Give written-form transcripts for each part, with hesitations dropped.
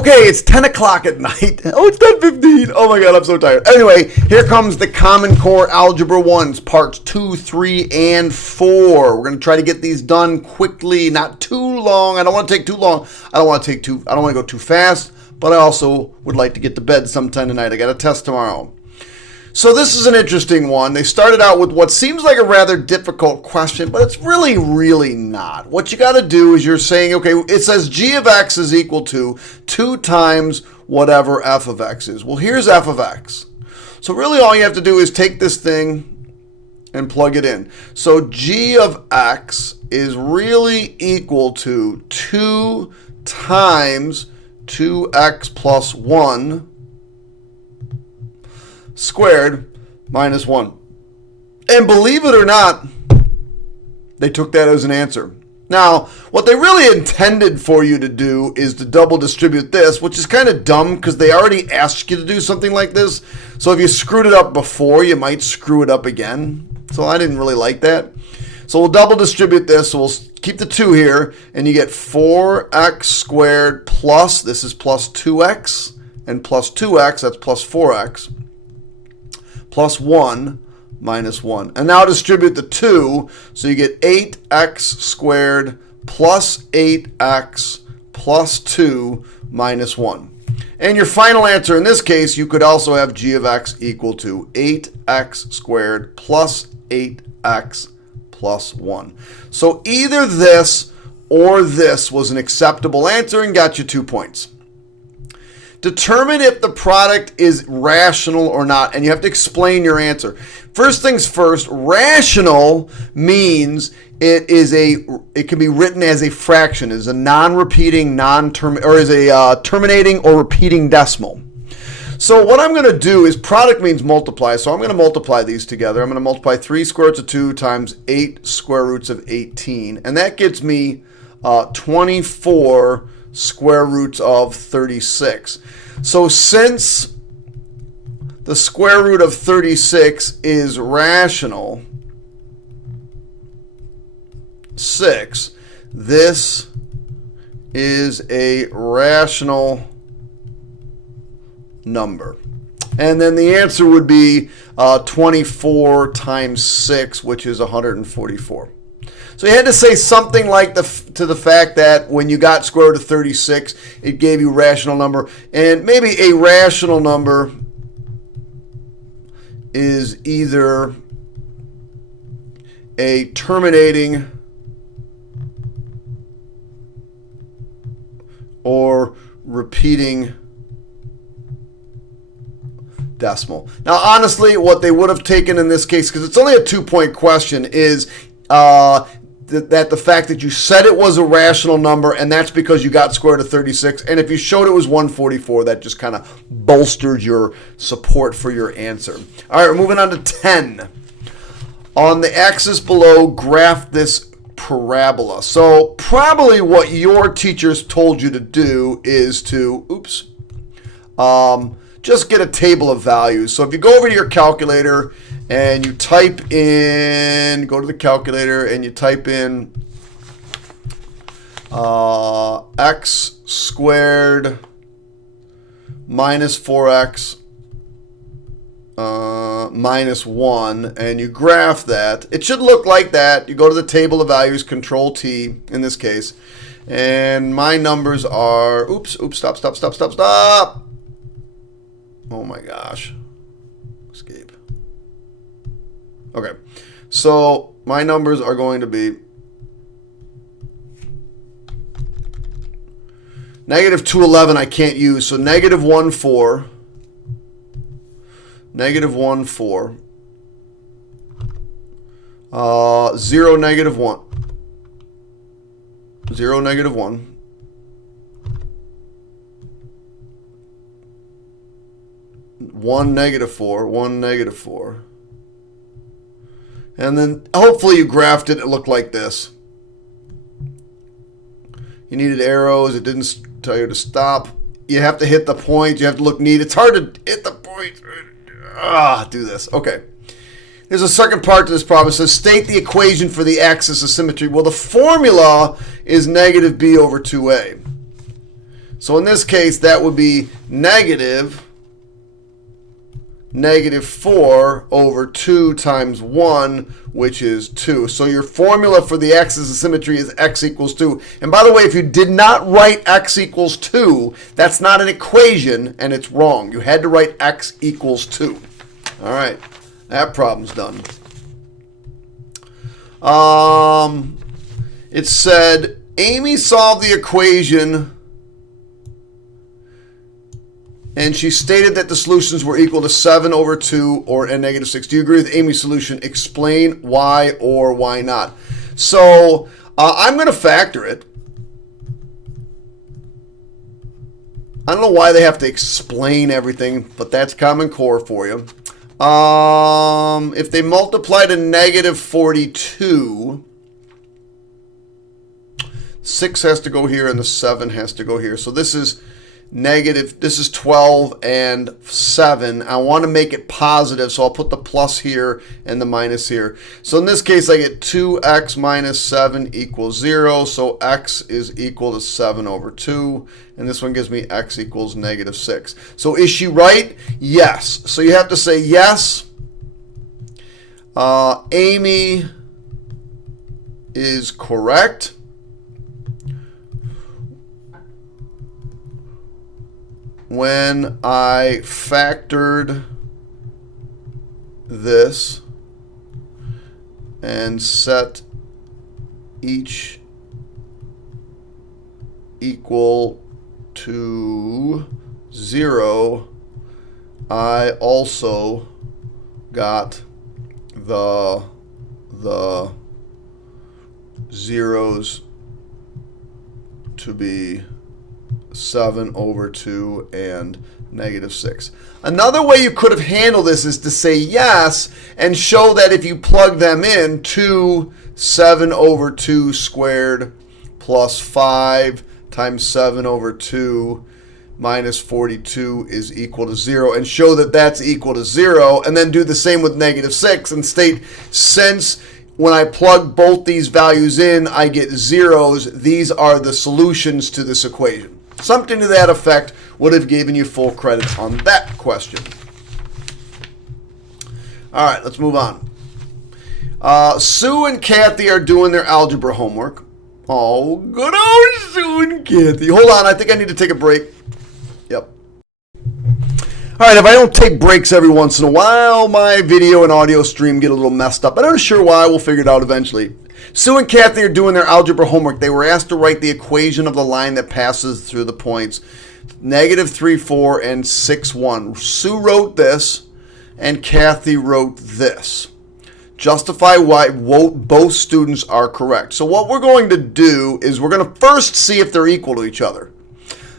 Okay, it's 10 o'clock at night. Oh, it's 10:15. Oh my God, I'm so tired. Anyway, here comes the Common Core Algebra 1s, parts 2, 3, and 4. We're going to try to get these done quickly, not too long. I don't want to take too long. I don't want to go too fast, but I also would like to get to bed sometime tonight. I got a test tomorrow. So this is an interesting one. They started out with what seems like a rather difficult question, but it's really not. What you got to do is you're saying, okay, it says g of x is equal to 2 times whatever f of x is. Well, here's f of x. So really all you have to do is take this thing and plug it in. So g of x is really equal to 2 times 2x plus 1 squared minus 1. And believe it or not, they took that as an answer. Now, what they really intended for you to do is to double distribute this, which is kind of dumb because they already asked you to do something like this. So if you screwed it up before, you might screw it up again. So I didn't really like that. So we'll double distribute this. So we'll keep the 2 here, and you get 4x squared plus, this is plus 2x, and plus 2x, that's plus 4x. Plus 1 minus 1. And now distribute the 2, so you get 8x squared plus 8x plus 2 minus 1. And your final answer in this case, you could also have g of x equal to 8x squared plus 8x plus 1. So either this or this was an acceptable answer and got you 2 points. Determine if the product is rational or not, and you have to explain your answer. First things first, rational means it can be written as a fraction, as a non-repeating, or as a terminating or repeating decimal. So what I'm going to do is product means multiply, so I'm going to multiply these together. I'm going to multiply 3 square roots of 2 times 8 square roots of 18, and that gets me 24 square roots of 36. So since the square root of 36 is rational, 6, this is a rational number. And then the answer would be 24 times 6, which is 144. So you had to say something like to the fact that when you got square root of 36, it gave you a rational number. And maybe a rational number is either a terminating or repeating decimal. Now, honestly, what they would have taken in this case, because it's only a 2-point question, is that the fact that you said it was a rational number, and that's because you got square root of 36. And if you showed it was 144, that just kind of bolstered your support for your answer. All right, we're moving on to 10. On the axis below, graph this parabola. So probably what your teachers told you to do is to, just get a table of values. So if you go over to your calculator and you type in, go to the calculator and you type in x squared minus 4x minus 1, and you graph that. It should look like that. You go to the table of values, Control T in this case, and my numbers are, stop. Oh my gosh. Escape. Okay. So my numbers are going to be negative 211 I can't use. So negative 1, 4. Negative 1, 4. 0, negative 1. 0, negative 1. 1, negative 4, 1, negative 4. And then hopefully you graphed it. It looked like this. You needed arrows. It didn't tell you to stop. You have to hit the point. You have to look neat. It's hard to hit the point. Do this. Okay. There's a second part to this problem. It says state the equation for the axis of symmetry. Well, the formula is negative b over 2a. So in this case, that would be negative 4 over 2 times 1, which is 2. So your formula for the axis of symmetry is x equals 2. And by the way, if you did not write x equals 2, that's not an equation, and it's wrong. You had to write x equals 2. All right, that problem's done. It said Amy solved the equation, and she stated that the solutions were equal to 7 over 2 and negative 6. Do you agree with Amy's solution? Explain why or why not. So I'm going to factor it. I don't know why they have to explain everything, but that's Common Core for you. If they multiply to negative 42, 6 has to go here and the 7 has to go here. So this is negative, this is 12 and 7. I want to make it positive, so I'll put the plus here and the minus here. So in this case, I get 2x minus 7 equals 0. So x is equal to 7 over 2. And this one gives me x equals negative 6. So is she right? Yes. So you have to say yes. Amy is correct. When I factored this and set each equal to 0, I also got the zeros to be 7 over 2 and negative 6. Another way you could have handled this is to say yes and show that if you plug them in, 7 over 2 squared plus 5 times 7 over 2 minus 42 is equal to 0, and show that that's equal to 0, and then do the same with negative 6 and state, since when I plug both these values in, I get zeros, these are the solutions to this equation. Something to that effect would have given you full credit on that question. All right, let's move on. Sue and Kathy are doing their algebra homework. Oh, good old Sue and Kathy. Hold on, I think I need to take a break. Yep. All right, if I don't take breaks every once in a while, my video and audio stream get a little messed up. I'm not sure why. We'll figure it out eventually. Sue and Kathy are doing their algebra homework. They were asked to write the equation of the line that passes through the points negative 3, 4, and 6, 1. Sue wrote this, and Kathy wrote this. Justify why both students are correct. So what we're going to do is we're going to first see if they're equal to each other.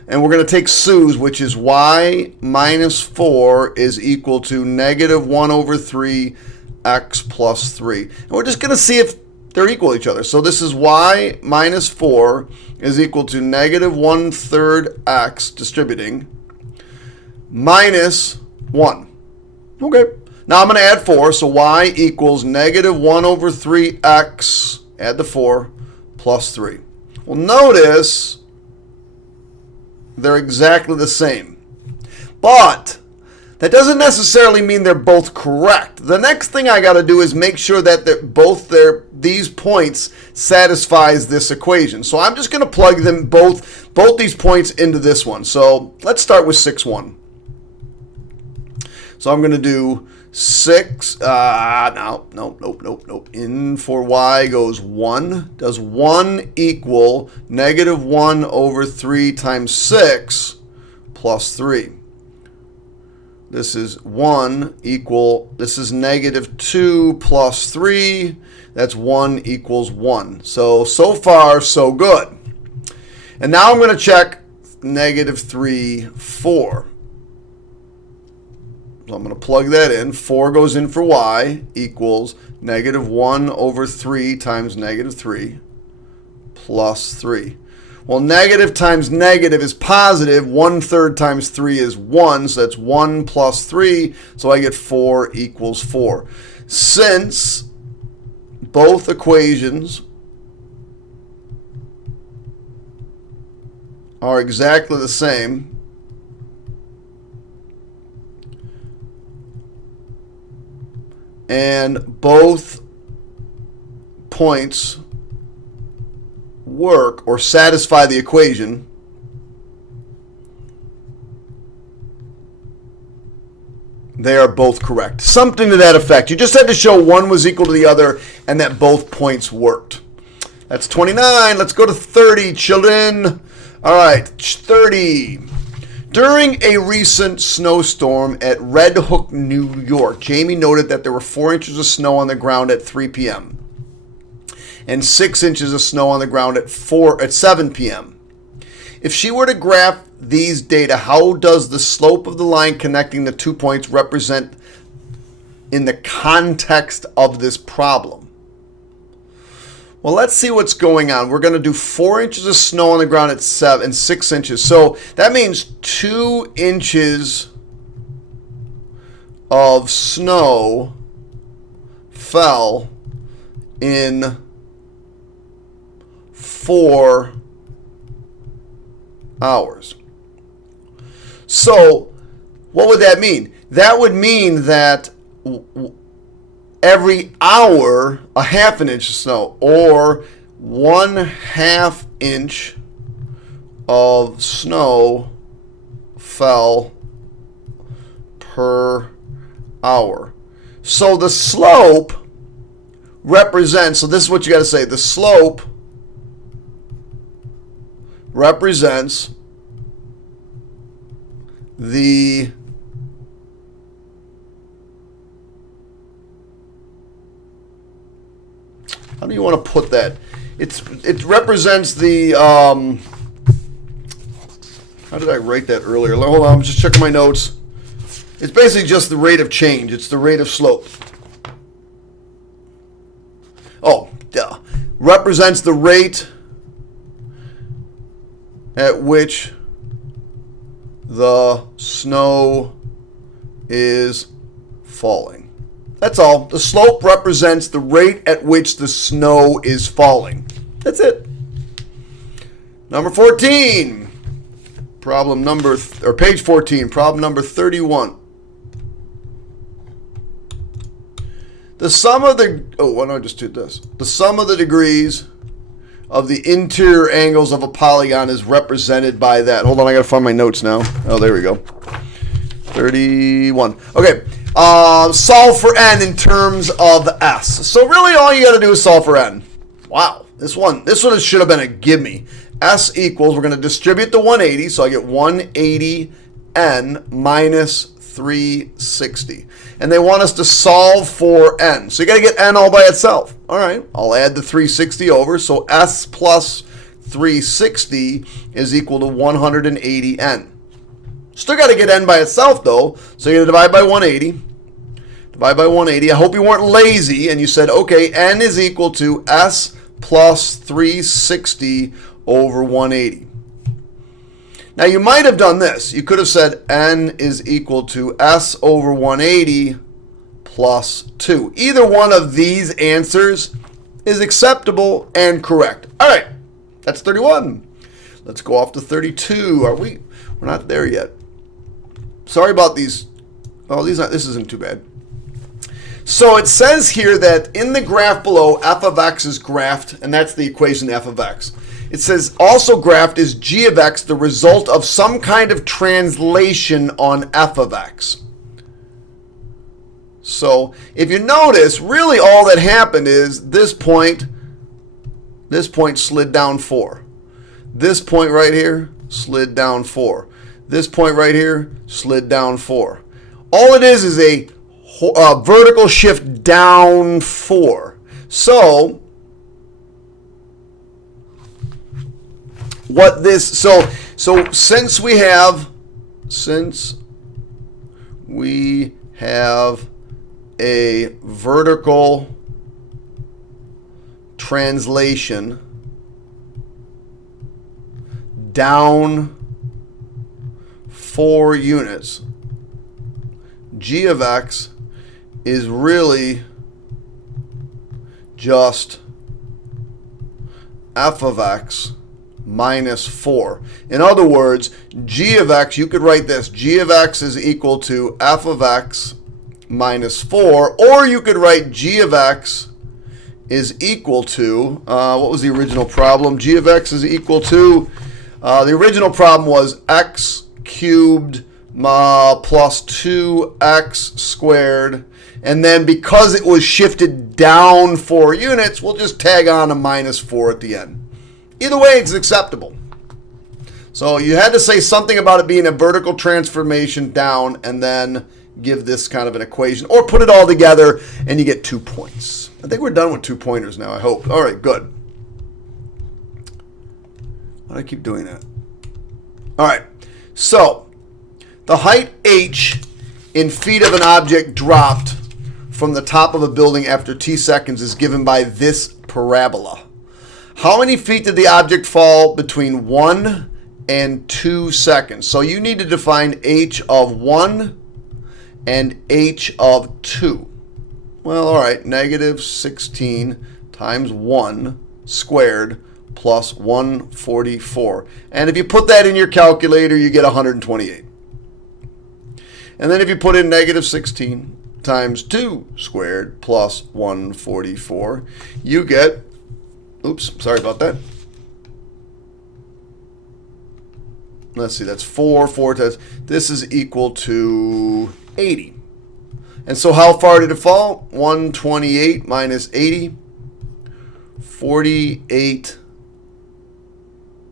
And we're going to take Sue's, which is y minus 4 is equal to negative 1 over 3 x plus 3. And we're just going to see if they're equal to each other. So this is y minus 4 is equal to negative 1/3 x distributing minus 1. Okay. Now I'm going to add 4. So y equals negative 1 over 3x, add the 4, plus 3. Well, notice they're exactly the same. But that doesn't necessarily mean they're both correct. The next thing I got to do is make sure that these points satisfies this equation. So I'm just going to plug them both these points into this one. So let's start with 6, 1. So I'm going to do 6. Nope. In for y goes 1. Does 1 equal negative 1 over 3 times 6 plus 3? This is 1 equal, this is negative 2 plus 3. That's 1 equals 1. So far, so good. And now I'm going to check negative 3, 4. So I'm going to plug that in. 4 goes in for y equals negative 1 over 3 times negative 3 plus 3. Well, negative times negative is positive. 1/3 times 3 is 1. So that's 1 plus 3. So I get 4 equals 4. Since both equations are exactly the same, and both points work or satisfy the equation, they are both correct. Something to that effect. You just had to show one was equal to the other and that both points worked. That's 29. Let's go to 30, children. All right, 30. During a recent snowstorm at Red Hook, New York, Jamie noted that there were 4 inches of snow on the ground at 3 p.m. and 6 inches of snow on the ground at 7 p.m. If she were to graph these data, how does the slope of the line connecting the 2 points represent in the context of this problem? Well, let's see what's going on. We're going to do 4 inches of snow on the ground at 7 and 6 inches. So that means 2 inches of snow fell in 4 hours. So what would that mean? That would mean that every hour, a half an inch of snow, or 1/2 inch of snow fell per hour. So the slope represents, so this is what you got to say, the slope represents the how do you want to put that? It represents the how did I write that earlier? Hold on, I'm just checking my notes. It's basically just the rate of change. It's the rate of slope. Oh, duh. Represents the rate at which the snow is falling. That's all. The slope represents the rate at which the snow is falling. That's it. Number 14. Problem number, or page 14, problem number 31. The sum of the, why don't I just do this? The sum of the degrees of the interior angles of a polygon is represented by that. Hold on, I gotta find my notes now. Oh, there we go. 31. Okay, solve for n in terms of s. So really all you gotta do is solve for n. Wow, this one should have been a gimme. S equals, we're gonna distribute the 180, so I get 180n minus 360. And they want us to solve for n. So you got to get n all by itself. All right, I'll add the 360 over. So s plus 360 is equal to 180n. Still got to get n by itself, though. So you're going to divide by 180. Divide by 180. I hope you weren't lazy and you said, okay, n is equal to s plus 360 over 180. Now, you might have done this. You could have said n is equal to s over 180 plus 2. Either one of these answers is acceptable and correct. All right, that's 31. Let's go off to 32. Are we? We're not there yet. Sorry about these. Oh, this isn't too bad. So it says here that in the graph below, f of x is graphed, and that's the equation f of x. It says also graphed is g of x, the result of some kind of translation on f of x. So if you notice, really all that happened is this point slid down 4. This point right here slid down 4. This point right here slid down 4. All it is a vertical shift down 4. So what this, so since we have a vertical translation down 4 units, g of x is really just f of x minus 4. In other words, g of x, you could write this, g of x is equal to f of x minus 4, or you could write g of x is equal to, what was the original problem? G of x is equal to, the original problem was x cubed plus 2x squared. And then because it was shifted down 4 units, we'll just tag on a minus 4 at the end. Either way, it's acceptable. So you had to say something about it being a vertical transformation down and then give this kind of an equation. Or put it all together and you get 2 points. I think we're done with 2-pointers now, I hope. All right, good. Why do I keep doing that? All right, so the height h in feet of an object dropped from the top of a building after t seconds is given by this parabola. How many feet did the object fall between 1 and 2 seconds? So you need to define h of 1 and h of 2. Well, all right, negative 16 times 1 squared plus 144. And if you put that in your calculator, you get 128. And then if you put in negative 16 times 2 squared plus 144, you get, oops, sorry about that. Let's see, that's 4 times, this is equal to 80. And so how far did it fall? 128 minus 80, 48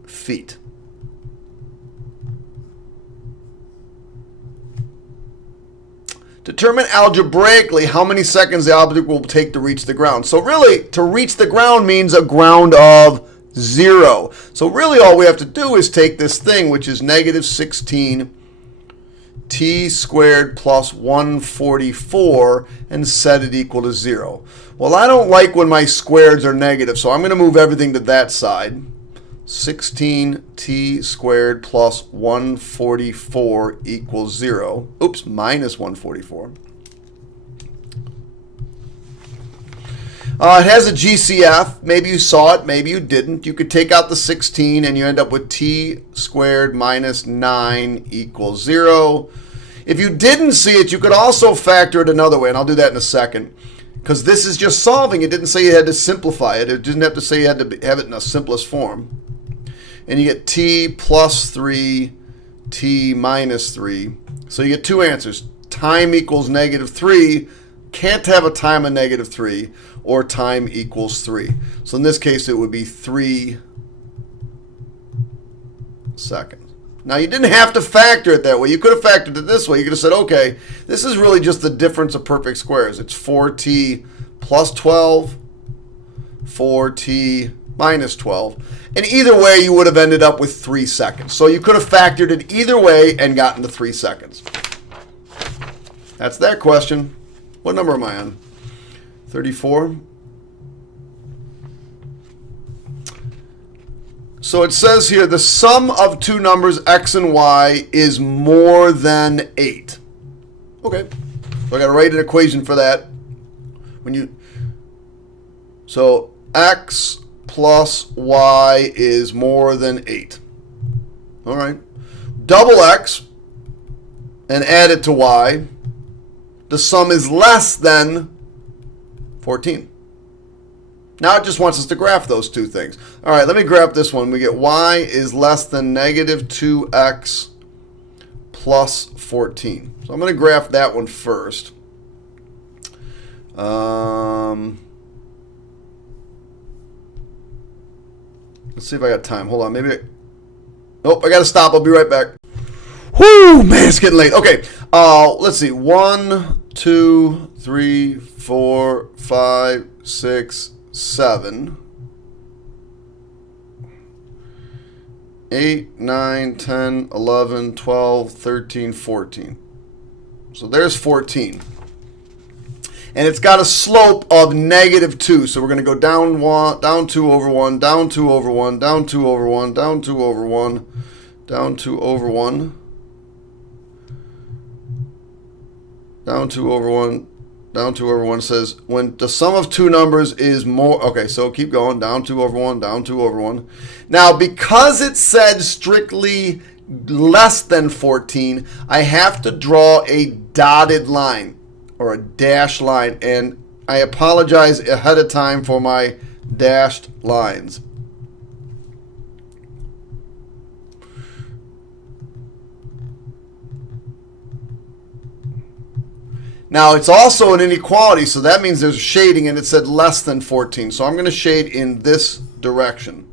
feet. Determine algebraically how many seconds the object will take to reach the ground. So really, to reach the ground means a ground of 0. So really all we have to do is take this thing, which is negative 16 t squared plus 144, and set it equal to 0. Well, I don't like when my squareds are negative, so I'm going to move everything to that side. 16t squared plus 144 equals 0. Oops, minus 144. It has a GCF. Maybe you saw it, maybe you didn't. You could take out the 16 and you end up with t squared minus 9 equals 0. If you didn't see it, you could also factor it another way, and I'll do that in a second. Because this is just solving. It didn't say you had to simplify it. It didn't have to say you had to have it in the simplest form. And you get t plus 3, t minus 3. So you get two answers. Time equals negative 3. Can't have a time of negative 3. Or time equals 3. So in this case, it would be 3 seconds. Now, you didn't have to factor it that way. You could have factored it this way. You could have said, okay, this is really just the difference of perfect squares. It's 4t plus 12, 4t minus 12. And either way, you would have ended up with 3 seconds. So you could have factored it either way and gotten to 3 seconds. That's that question. What number am I on? 34. So it says here, the sum of two numbers, x and y, is more than 8. Okay. So I got to write an equation for that. So x plus y is more than 8. All right. Double x and add it to y. The sum is less than 14. Now it just wants us to graph those two things. All right, let me graph this one. We get y is less than negative 2x plus 14. So I'm going to graph that one first. Let's see if I got time. Hold on. Nope, I got to stop. I'll be right back. Whoo, man, it's getting late. Okay, let's see. 1, 2, 3, 4, 5, 6, 7, 8, 9, 10, 11, 12, 13, 14. So there's 14. And it's got a slope of negative 2. So we're going to go down 1, down 2 over 1, down 2 over 1, down 2 over 1, down 2 over 1, down 2 over 1, down 2 over 1, down 2 over 1 says when the sum of two numbers is more, okay, so keep going, down 2 over 1, down 2 over 1. Now, because it said strictly less than 14, I have to draw a dotted line or a dashed line, and I apologize ahead of time for my dashed lines. Now, it's also an inequality, so that means there's shading, and it said less than 14. So I'm going to shade in this direction.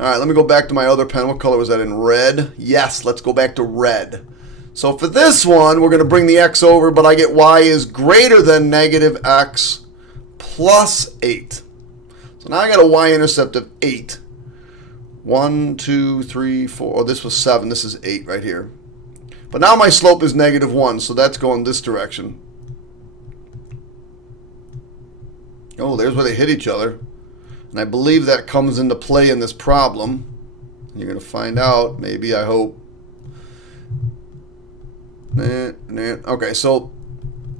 All right, let me go back to my other pen. What color was that in? Red? Yes, let's go back to red. So for this one, we're going to bring the x over, but I get y is greater than negative x plus 8. So now I got a y-intercept of 8. 1, 2, 3, 4. Oh, this was 7. This is 8 right here. But now my slope is negative 1, so that's going this direction. Oh, there's where they hit each other. And I believe that comes into play in this problem. You're going to find out, maybe, I hope. Okay, so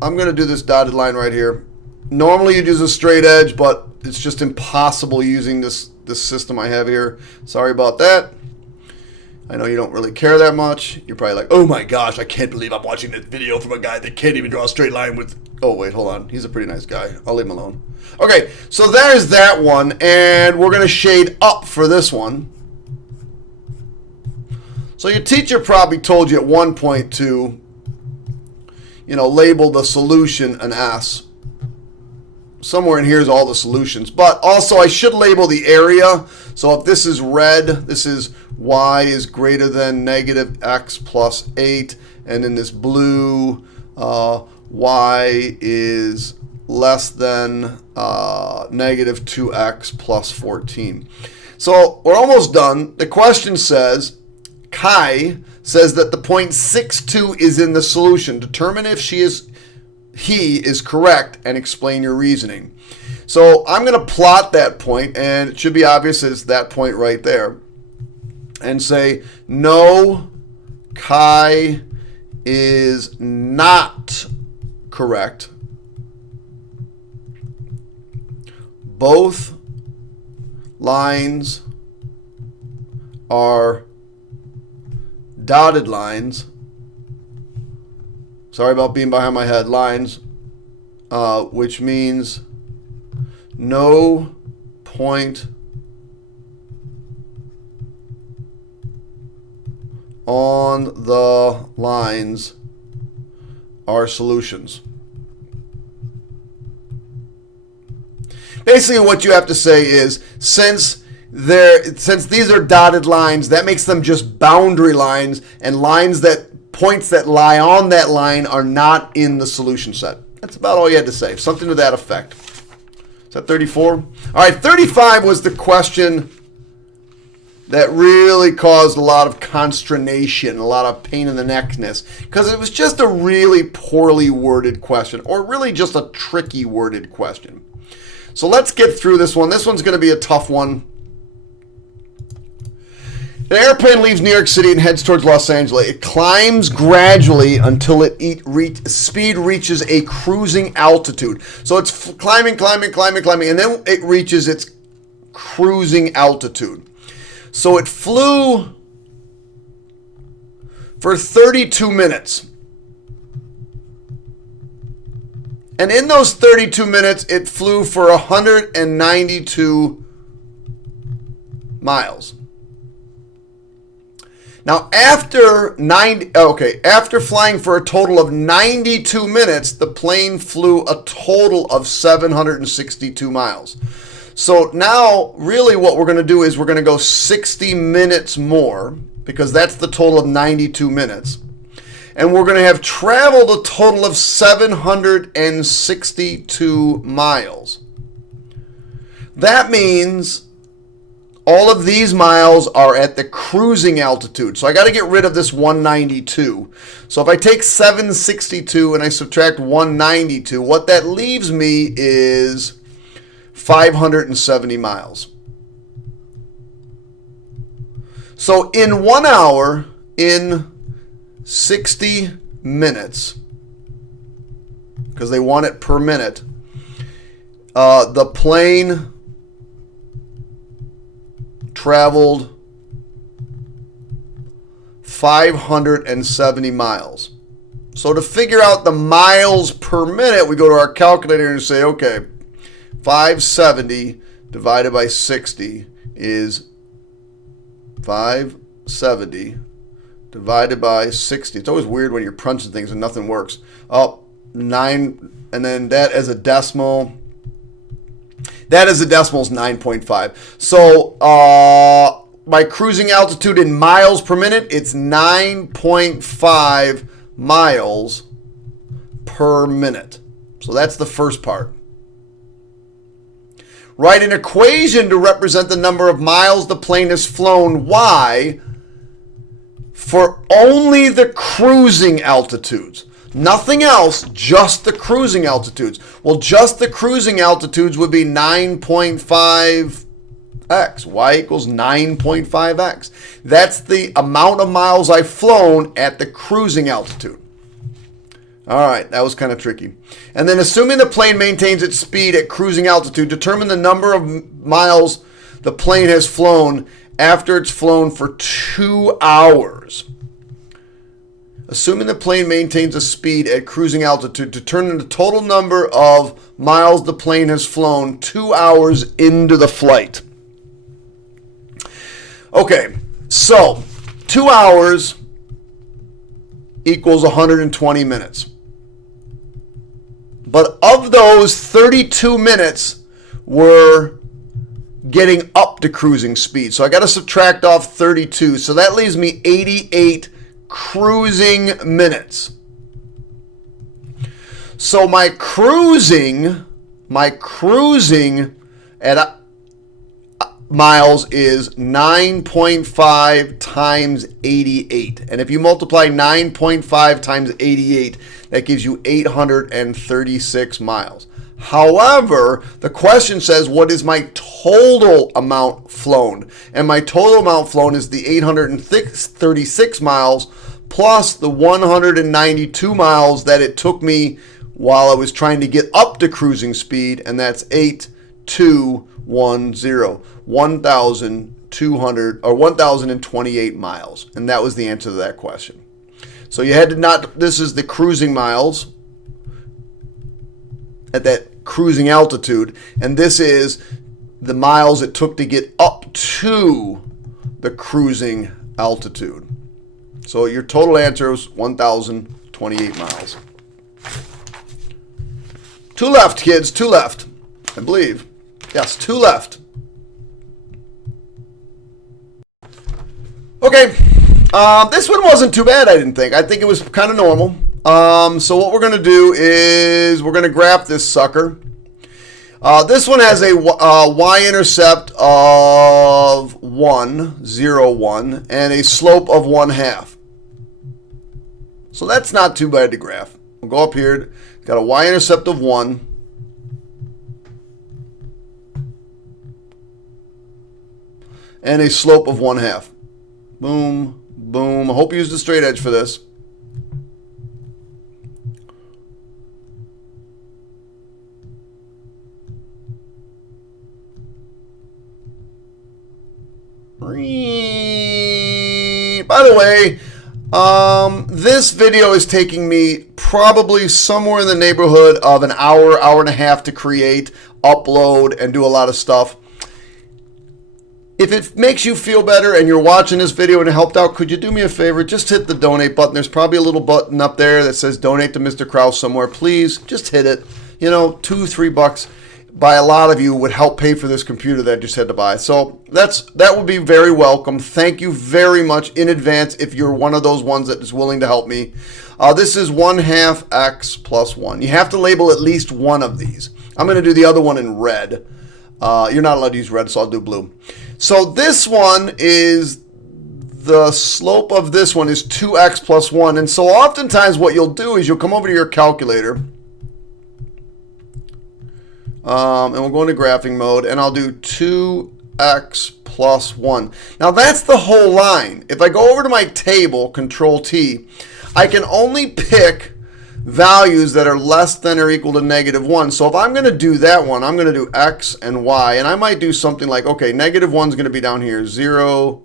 I'm going to do this dotted line right here. Normally you'd use a straight edge, but it's just impossible using this system I have here. Sorry about that. I know you don't really care that much. You're probably like, oh my gosh, I can't believe I'm watching this video from a guy that can't even draw a straight line with... Oh, wait, hold on. He's a pretty nice guy. I'll leave him alone. Okay, so there's that one, and we're going to shade up for this one. So your teacher probably told you at one point to, label the solution an S. Somewhere in here is all the solutions. But also I should label the area. So if this is red, this is y is greater than negative x plus 8. And in this blue, y is less than negative 2x plus 14. So we're almost done. The question says, Kai says that the point 6,2 is in the solution. Determine if he is correct and explain your reasoning. So I'm going to plot that point, and it should be obvious it's that point right there, and say, no, Kai is not correct. Both lines are dotted lines. Sorry about being behind my head. Lines, which means no point on the lines are solutions. Basically, what you have to say is, since these are dotted lines, that makes them just boundary lines, and points that lie on that line are not in the solution set. That's about all you had to say. Something to that effect. Is that 34? All right, 35 was the question that really caused a lot of consternation, a lot of pain in the neckness, because it was just a really poorly worded question, or really just a tricky worded question. So let's get through this one. This one's going to be a tough one. An airplane leaves New York City and heads towards Los Angeles. It climbs gradually until speed reaches a cruising altitude. So it's climbing, and then it reaches its cruising altitude. So it flew for 32 minutes. And in those 32 minutes, it flew for 192 miles. Now, after flying for a total of 92 minutes, the plane flew a total of 762 miles. So now, really what we're going to do is we're going to go 60 minutes more, because that's the total of 92 minutes. And we're going to have traveled a total of 762 miles. That means all of these miles are at the cruising altitude. So I got to get rid of this 192. So if I take 762 and I subtract 192, what that leaves me is 570 miles. So in 1 hour, in 60 minutes, because they want it per minute, the plane traveled 570 miles. So to figure out the miles per minute, we go to our calculator and say, okay, 570 divided by 60 is 570 divided by 60. It's always weird when you're crunching things and nothing works. Oh, 9, and then that as a decimal. That as a decimal is 9.5. So my cruising altitude in miles per minute, it's 9.5 miles per minute. So that's the first part. Write an equation to represent the number of miles the plane has flown, y, for only the cruising altitudes. Nothing else, just the cruising altitudes. Well, just the cruising altitudes would be 9.5x. Y equals 9.5x. That's the amount of miles I've flown at the cruising altitude. All right, that was kind of tricky. And then assuming the plane maintains its speed at cruising altitude, determine the number of miles the plane has flown after it's flown for 2 hours. Assuming the plane maintains a speed at cruising altitude, determine the total number of miles the plane has flown 2 hours into the flight. Okay, so 2 hours equals 120 minutes. But of those, 32 minutes were getting up to cruising speed. So I got to subtract off 32. So that leaves me 88 cruising minutes. So my cruising at miles is 9.5 times 88. And if you multiply 9.5 times 88, that gives you 836 miles. However, the question says, what is my total amount flown? And my total amount flown is the 836 miles plus the 192 miles that it took me while I was trying to get up to cruising speed, and that's 8210, 1,200 or 1,028 miles. And that was the answer to that question. So you had to not, this is the cruising miles at that cruising altitude, and this is the miles it took to get up to the cruising altitude. So your total answer was 1,028 miles. 2 left, kids, 2 left, I believe. Yes, 2 left. Okay, this one wasn't too bad, I didn't think. I think it was kind of normal. So what we're going to do is we're going to graph this sucker. This one has a y-intercept of 1, 0, 1, and a slope of 1/2. So that's not too bad to graph. We'll go up here. It's got a y-intercept of 1. And a slope of 1/2. Boom, boom. I hope you used a straight edge for this. By the way, this video is taking me probably somewhere in the neighborhood of an hour, hour and a half to create, upload, and do a lot of stuff. If it makes you feel better and you're watching this video and it helped out, could you do me a favor? Just hit the donate button. There's probably a little button up there that says donate to Mr. Krause somewhere. Please, just hit it. You know, $2, $3 by a lot of you would help pay for this computer that I just had to buy. So that would be very welcome. Thank you very much in advance if you're one of those ones that is willing to help me. This is 1/2 x plus 1. You have to label at least one of these. I'm going to do the other one in red. You're not allowed to use red, so I'll do blue. So this one is, the slope of this one is 2x plus 1. And so oftentimes what you'll do is you'll come over to your calculator. And we'll go into graphing mode, and I'll do 2 x plus 1. Now that's the whole line. If I go over to my table, Control T, I can only pick values that are less than or equal to -1. So if I'm going to do that one, I'm going to do x and y. And I might do something like, okay, -1 is going to be down here. 0,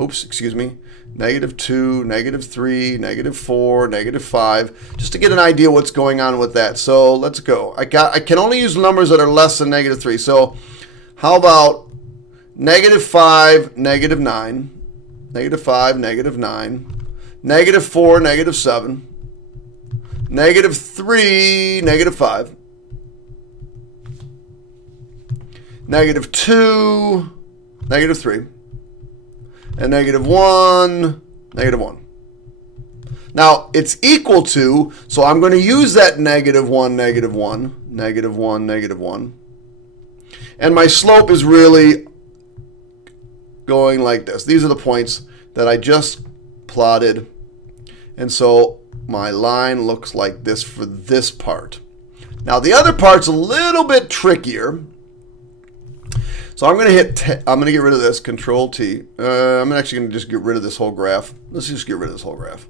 oops, excuse me, -2, -3, -4, -5, just to get an idea what's going on with that. So let's go. I can only use numbers that are less than -3. So how about -5, -9, -5, -9, -4, -7, -3, -5, -2, -3, and -1, -1. Now, it's equal to, so I'm going to use that -1, -1, -1, -1. And my slope is really going like this. These are the points that I just plotted. And so my line looks like this for this part. Now, the other part's a little bit trickier. So I'm going to get rid of this, Control T. I'm actually going to just get rid of this whole graph. Let's just get rid of this whole graph.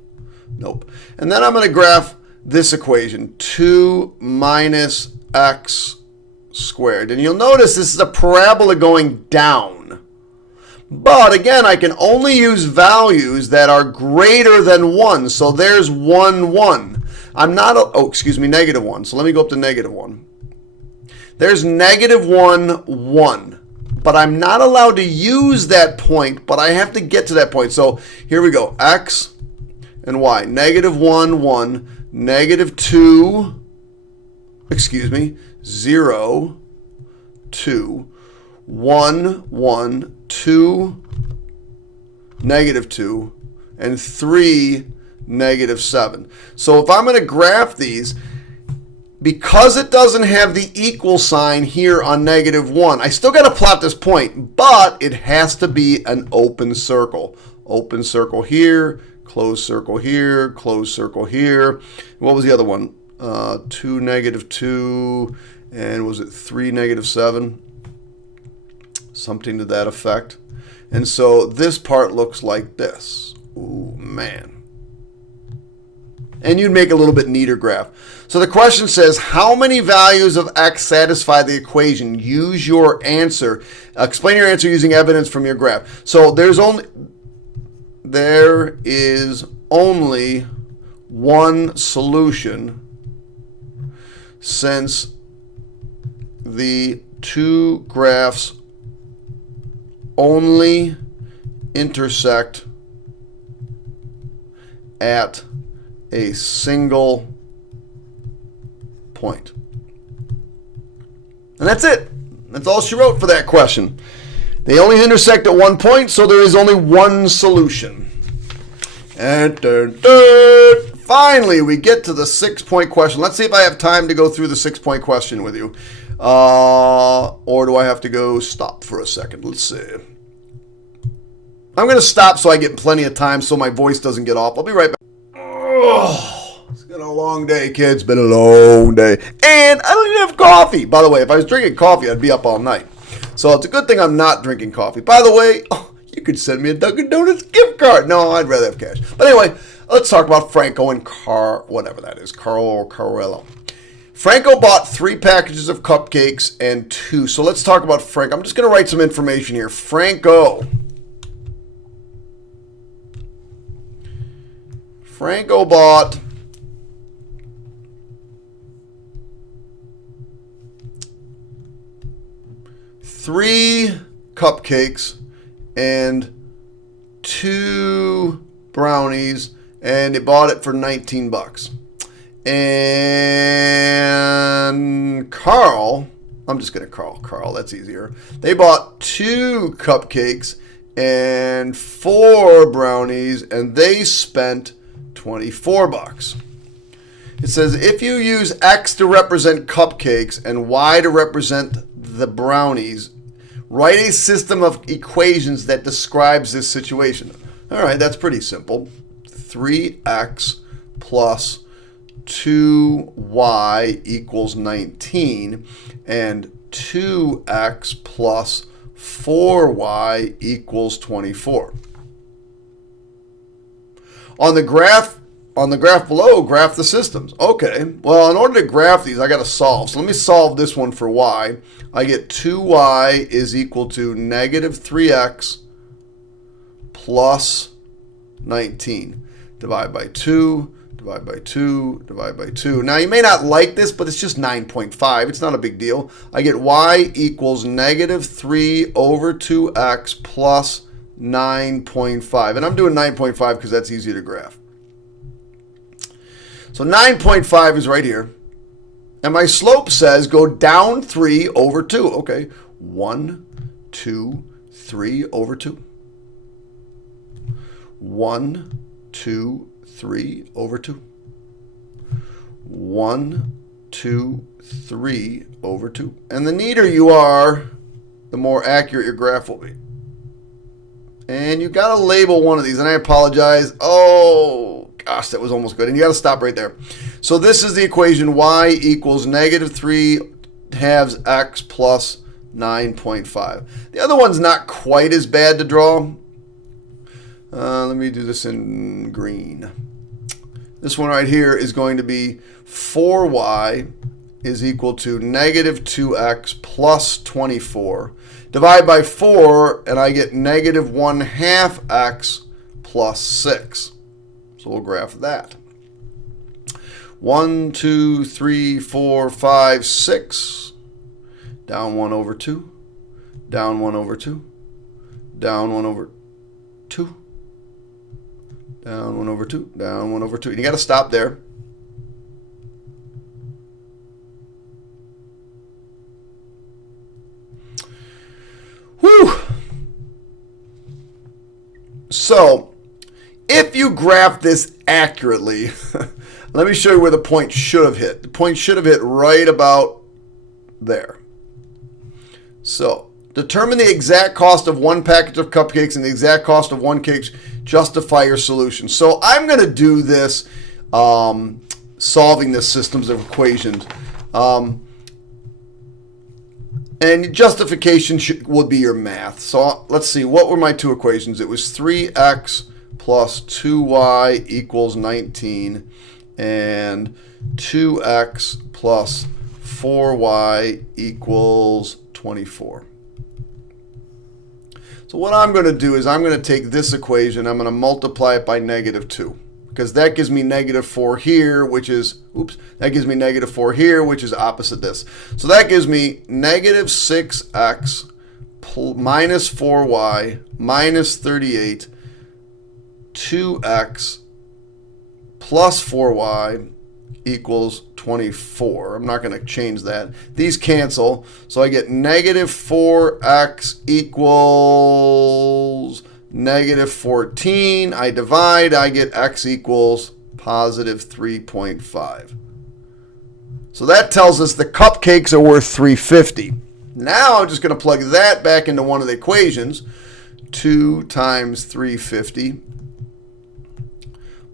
Nope. And then I'm going to graph this equation, 2 minus x squared. And you'll notice this is a parabola going down. But again, I can only use values that are greater than 1. So there's 1, 1. I'm not, -1. So let me go up to -1. There's -1, 1. But I'm not allowed to use that point, but I have to get to that point. So here we go, x and y. -1, 1, -2, 0, 2, 1, 1, 2, -2, and 3, -7. So if I'm going to graph these, because it doesn't have the equal sign here on -1, I still got to plot this point, but it has to be an open circle. Open circle here, closed circle here, closed circle here. What was the other one? 2, -2, and was it 3, -7? Something to that effect. And so this part looks like this. Ooh, man. And you'd make a little bit neater graph. So the question says, how many values of x satisfy the equation? Use your answer. Explain your answer using evidence from your graph. So there is only one solution, since the two graphs only intersect at a single point. And that's it. That's all she wrote for that question. They only intersect at one point, so there is only one solution. And finally, we get to the 6-point question. Let's see if I have time to go through the 6-point question with you. Or do I have to go stop for a second? Let's see. I'm going to stop so I get plenty of time so my voice doesn't get off. I'll be right back. Oh, it's been a long day, kids. It's been a long day. And I don't even have coffee. By the way, if I was drinking coffee, I'd be up all night. So it's a good thing I'm not drinking coffee. By the way, you could send me a Dunkin' Donuts gift card. No, I'd rather have cash. But anyway, let's talk about Franco and whatever that is, Carl or Carollo. Franco bought 3 packages of cupcakes and 2. So let's talk about Franco. I'm just going to write some information here. Franco bought 3 cupcakes and 2 brownies, and he bought it for $19. And Carl, I'm just going to call Carl, that's easier. They bought 2 cupcakes and 4 brownies, and they spent $24. It says if you use X to represent cupcakes and Y to represent the brownies, write a system of equations that describes this situation. All right, that's pretty simple. 3x plus 2y equals 19, and 2x plus 4y equals 24. On the graph below, graph the systems. Okay, well, in order to graph these, I got to solve. So let me solve this one for y. I get 2y is equal to negative 3x plus 19. Divide by 2, divide by 2, divide by 2. Now, you may not like this, but it's just 9.5. It's not a big deal. I get y equals negative 3 over 2x plus 9.5. And I'm doing 9.5 because that's easy to graph. So 9.5 is right here. And my slope says go down 3 over 2. Okay, 1, 2, 3 over 2. 1, 2, 3 over 2. 1, 2, 3 over 2. And the neater you are, the more accurate your graph will be. And you got to label one of these. And I apologize. Oh, gosh, that was almost good. And you got to stop right there. So this is the equation y equals negative 3 halves x plus 9.5. The other one's not quite as bad to draw. Let me do this in green. This one right here is going to be 4y is equal to negative 2x plus 24. Divide by 4, and I get negative 1 half x plus 6. So we'll graph that. 1, 2, 3, 4, 5, 6. Down 1 over 2. Down 1 over 2. Down 1 over 2. Down 1 over 2. Down 1 over 2. And you got to stop there. Whew. So, if you graph this accurately, let me show you where the point should have hit. The point should have hit right about there. So, determine the exact cost of one package of cupcakes and the exact cost of one cake. Justify your solution. So, I'm going to do this solving this systems of equations. And justification would be your math. So let's see, what were my two equations? It was 3x plus 2y equals 19 and 2x plus 4y equals 24. So what I'm going to do is I'm going to take this equation, I'm going to multiply it by negative 2. Because that gives me negative 4 here, which is, that gives me negative 4 here, which is opposite this. So that gives me negative 6x minus 4y minus 38, 2x plus 4y equals 24. I'm not going to change that. These cancel, so I get negative 4x equals negative 14. I divide, I get x equals positive 3.5. So that tells us the cupcakes are worth $3.50. Now I'm just going to plug that back into one of the equations. 2 times 350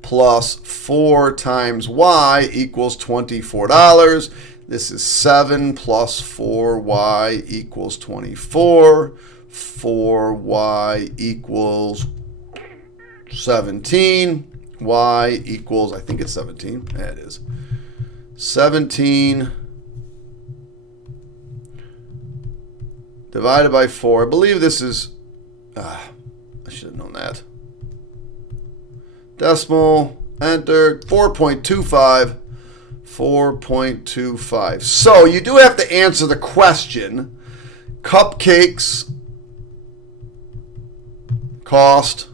plus 4 times y equals $24. This is 7 plus 4y equals 24. 4y equals 17. Y equals, I think it's 17. Yeah, it is. 17 divided by 4. I believe this is, I should have known that. Decimal, enter, 4.25. 4.25. So you do have to answer the question. Cupcakes cost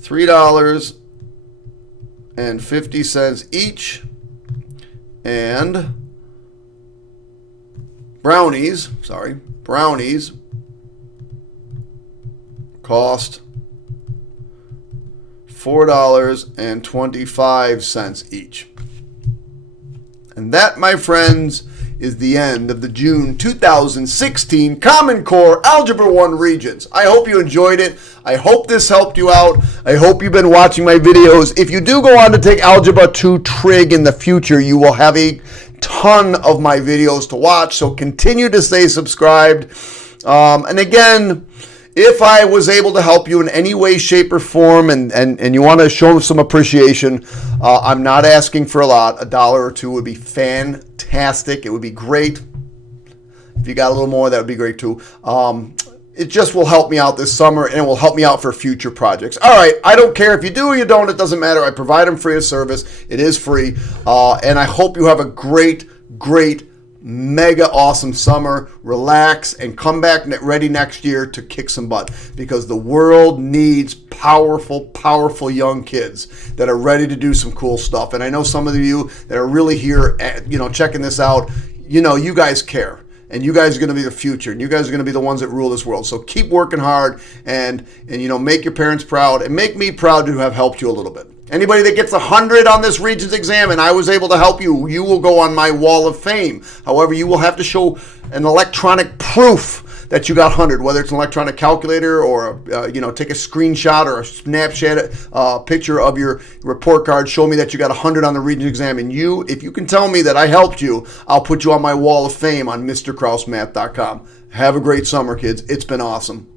$3.50 each, and brownies cost $4.25 each. And that, my friends, is the end of the June 2016 Common Core Algebra 1 Regents. I hope you enjoyed it. I hope this helped you out. I hope you've been watching my videos. If you do go on to take Algebra 2 Trig in the future, you will have a ton of my videos to watch, so continue to stay subscribed. And again, if I was able to help you in any way, shape, or form, and you want to show some appreciation, I'm not asking for a lot. $1 or $2 would be fantastic. It would be great. If you got a little more, that would be great too. It just will help me out this summer, and it will help me out for future projects. All right, I don't care if you do or you don't. It doesn't matter. I provide them free of service. It is free. And I hope you have a great, mega awesome summer. Relax and come back ready next year to kick some butt, because the world needs powerful young kids that are ready to do some cool stuff. And I know some of you that are really here, checking this out, you guys care. And you guys are going to be the future, and you guys are going to be the ones that rule this world. So keep working hard and make your parents proud, and make me proud to have helped you a little bit. Anybody that gets 100 on this Regents exam and I was able to help you, you will go on my wall of fame. However, you will have to show an electronic proof that you got 100, whether it's an electronic calculator or, take a screenshot or a Snapchat picture of your report card. Show me that you got 100 on the Regents exam. And if you can tell me that I helped you, I'll put you on my wall of fame on MrKrausemath.com. Have a great summer, kids. It's been awesome.